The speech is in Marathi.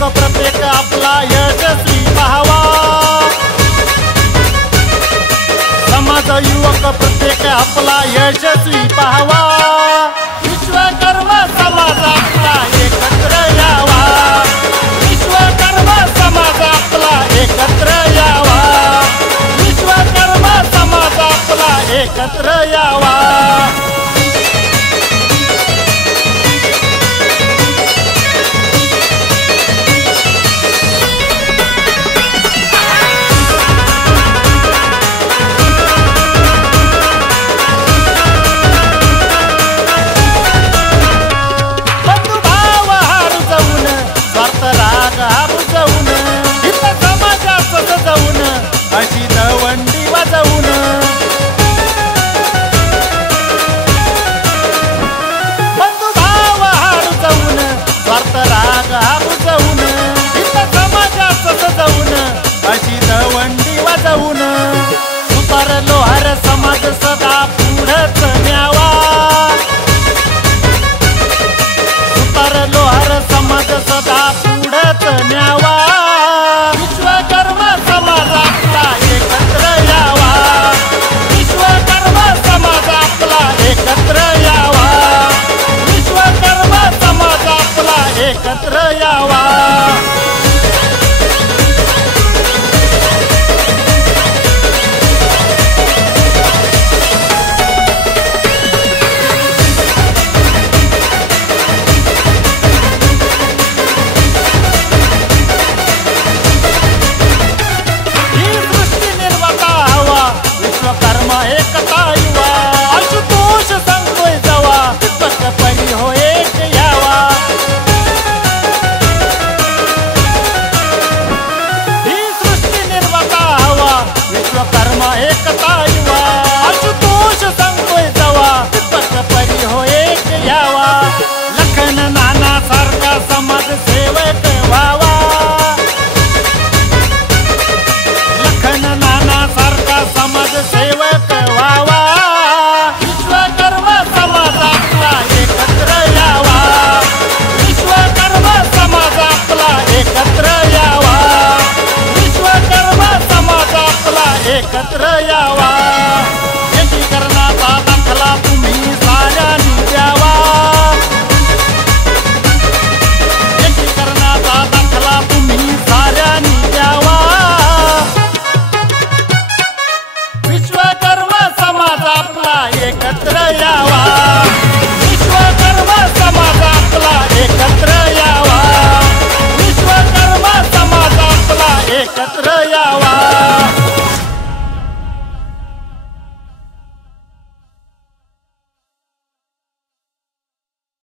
युवक प्रत्येक आपला यशस्वी पाहावा। समाज युवक प्रत्येक आपला यशस्वी पाहावा। विश्वकर्मा समाज आपला एकत्र यावा। विश्वकर्मा समाज आपला एकत्र यावा। विश्वकर्मा समाज आपला एकत्र यावा। अशी दवंडी वाजवून बंधुभाव हारुजवून स्वार्थ राग बुजवून समाजात सजवून अशी दवंडी वाजवून सुतार लोहार समाज सदा पुढंच न्यावा। सुतार लोहार समाज सदा पुढंच न्यावा। विश्वकर्मा समाज आपला एकत्र यावा। विश्वकर्मा समाज आपला एकत्र यावा। विश्वकर्मा समाज आपला एकत्र यावा। विश्वकर्मा एकता युवा आशुतोष सांगतोय जवा परी हो एक यावा। ही सृष्टी निर्माता हवा विश्वकर्मा एकता युवा आशुतोष सांगतोय जवा परी हो एक यावा। लखन नाना सारखा समाज सेवक व्हावा। लखन नाना सारखा समाज सेवक व्हावा। विश्वकर्मा समाज आपला एकत्र यावा। विश्वकर्मा समाज आपला एकत्र यावा। विश्वकर्मा समाज आपला एकत्र यावा।